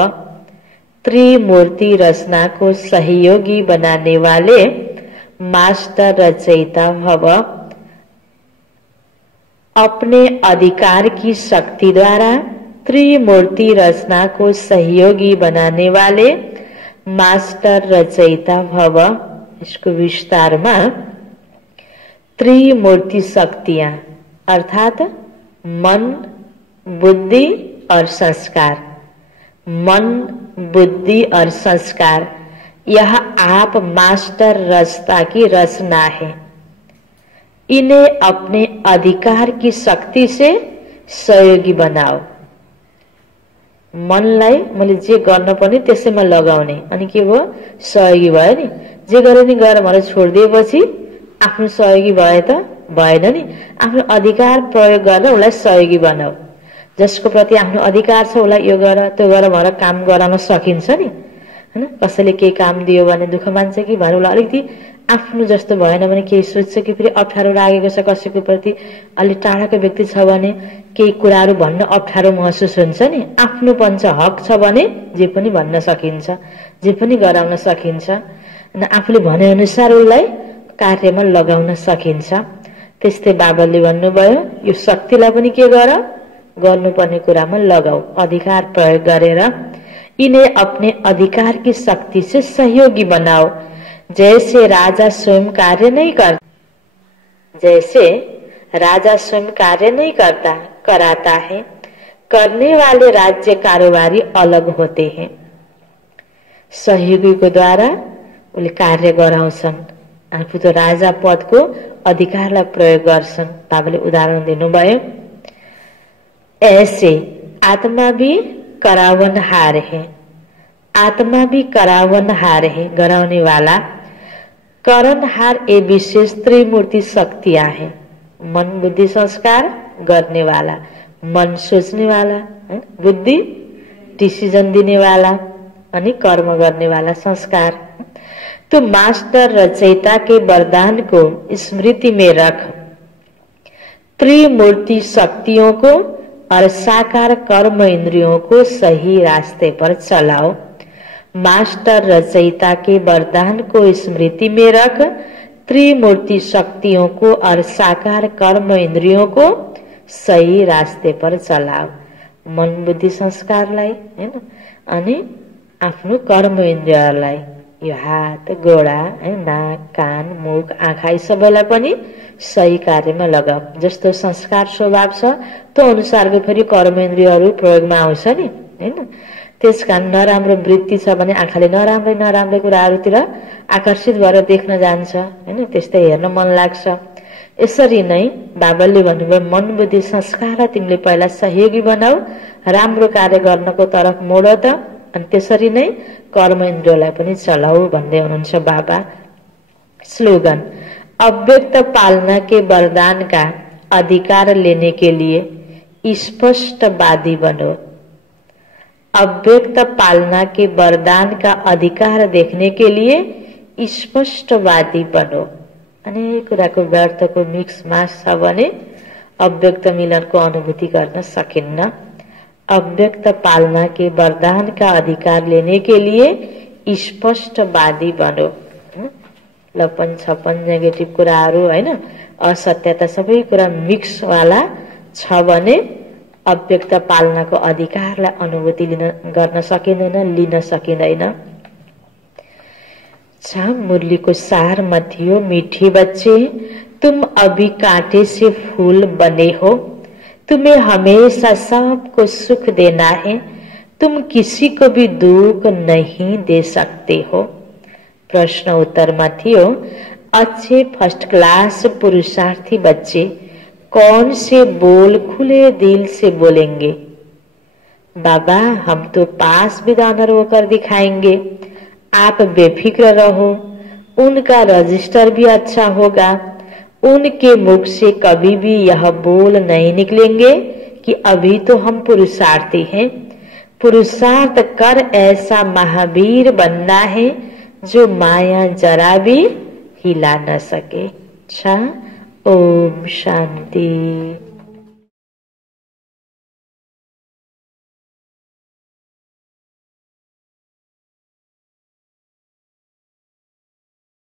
त्रिमूर्ति रचना को सहयोगी बनाने वाले मास्टर रचयिता भव। अपने अधिकार की शक्ति द्वारा त्रिमूर्ति रचना को सहयोगी बनाने वाले मास्टर रचयिता भव। इसको विस्तार में त्रिमूर्ति शक्तियां अर्थात मन, बुद्धि और संस्कार। मन, बुद्धि और संस्कार, यह आप मास्टर रचता की रचना है। इन्हें अपने अधिकार की शक्ति से सहयोगी बनाओ। मनलाई मैले जे गर्न पर्ने त्यसैमा लगाउने, अनि के भयो, सहयोगी भयो नि। जे गरे नि गर भनेर छोडिदिएपछि आफ्नो सहयोगी भए त भएन नि। आफ्नो अधिकार प्रयोग गरेर उसलाई सहयोगी बनाऊ। जसको प्रति आफ्नो अधिकार छ उसलाई यो गर त्यो गर भनेर काम गराउन सकिन्छ नि, हैन? कसैले केही काम दियो भने दुःख मान्छ कि भनेर उसलाई अलिकति आफ्नो जस्तो भएन भने केही सोच्छ कि फेरि अप्ठ्यारो लागेको छ कसैको प्रति, अलि टाढाको व्यक्ति छ भने केही कुराहरू भन्न अप्ठ्यारो महसुस हुन्छ नि। आफ्नोपन छ, हक छ भने जे पनि भन्न सकिन्छ, जे पनि गराउन सकिन्छ। अनि आफूले भने अनुसार उसलाई कार्यमा लगाउन सकिन्छ। त्यस्तै बाबाले भन्नुभयो यो शक्तिलाई पनि के गर, गर्नुपर्ने कुरामा लगाऊ, अधिकार प्रयोग गरेर। इन्हें अपने अधिकार की शक्ति से सहयोगी बनाओ। जैसे राजा स्वयं कार्य नहीं करता, जैसे राजा स्वयं कार्य नहीं करता कराता है, करने वाले राज्य कारोबारी अलग होते हैं। सहयोगी को द्वारा उनले कार्य गराउँछन्। आफू त राजा पदको अधिकारलाई प्रयोग गर्छन्। बाबाले उदाहरण दिनुभयो। ऐसे आत्मा भी करावनहार है, आत्मा भी करावनहार है, गराउने वाला। करणहार ये विशेष त्रिमूर्ति शक्तियां हैं। मन बुद्धि संस्कार करने वाला, मन सोचने वाला, बुद्धि डिसीजन देने वाला, अनि कर्म करने वाला संस्कार। तो मास्टर रचयिता के वरदान को स्मृति में रख त्रिमूर्ति शक्तियों को और साकार कर्म इंद्रियों को सही रास्ते पर चलाओ। मास्टर रचयिता के वरदान को स्मृति में रख त्रिमूर्ति शक्तियों को और साकार कर्म इंद्रियों को सही रास्ते पर चलाओ। मन बुद्धि संस्कारलाई हैन, अनि आफ्नो कर्म इन्द्रियलाई, यो हात गोडा, नाक कान मुख आँखा सबैलाई पनि सही कार्यमा लगाऊ। जस्तो संस्कार स्वभाव छ त्यो अनुसारको फेरि कर्म इन्द्रियहरू प्रयोगमा आउँछ नि हैन। त्यसकारण नराम्रो वृत्ति छ भने आँखाले नराम्रो कुराहरूतिर आकर्षित भएर देख्न जान्छ हैन, त्यस्तै हेर्न मन लाग्छ। यसरी नै बाबाले भन्नुभयो मन बुद्धि संस्कार तिमीले पहिला सहयोगी बनाऊ, राम्रो कार्य गर्नको तर्फ मोड त, अनि त्यसरी नै कर्म इन्द्रियलाई पनि चलाऊ भन्दै हुनुहुन्छ बाबा। स्लोगन, अव्यक्त पालना के वरदान का अधिकार लेने के लिए स्पष्टवादी बनो। अव्यक्त पालना के वरदान का अधिकार देखने के लिए स्पष्टवादी बनो। अनेक कुराको व्यर्थको मिक्स मास छ भने अव्यक्त मिलनको अनुभूति गर्न सकिन्न। अव्यक्त पालना के वरदान का अधिकार लेने के लिए स्पष्टवादी बनो। लपन छपन नेगेटिभ कुराहरू हैन, असत्यता सबै कुरा मिक्स वाला छ भने अव्यक्त पालनाको अधिकारलाई अनुभूति गर्न सकिँदैन, लिन सकिँदैन। मुरली को सार मत हो मीठे बच्चे, तुम अभी कांटे से फूल बने हो, तुम्हें हमेशा सबको सुख देना है, तुम किसी को भी दुख नहीं दे सकते हो। प्रश्न उत्तर मत हो, अच्छे फर्स्ट क्लास पुरुषार्थी बच्चे कौन से बोल खुले दिल से बोलेंगे? बाबा हम तो पास विधानर होकर दिखाएंगे, आप बेफिक्र रहो, उनका रजिस्टर भी अच्छा होगा। उनके मुख से कभी भी यह बोल नहीं निकलेंगे कि अभी तो हम पुरुषार्थी हैं। पुरुषार्थ कर ऐसा महावीर बनना है जो माया जरा भी हिला न सके। अच्छा, ओम शांति।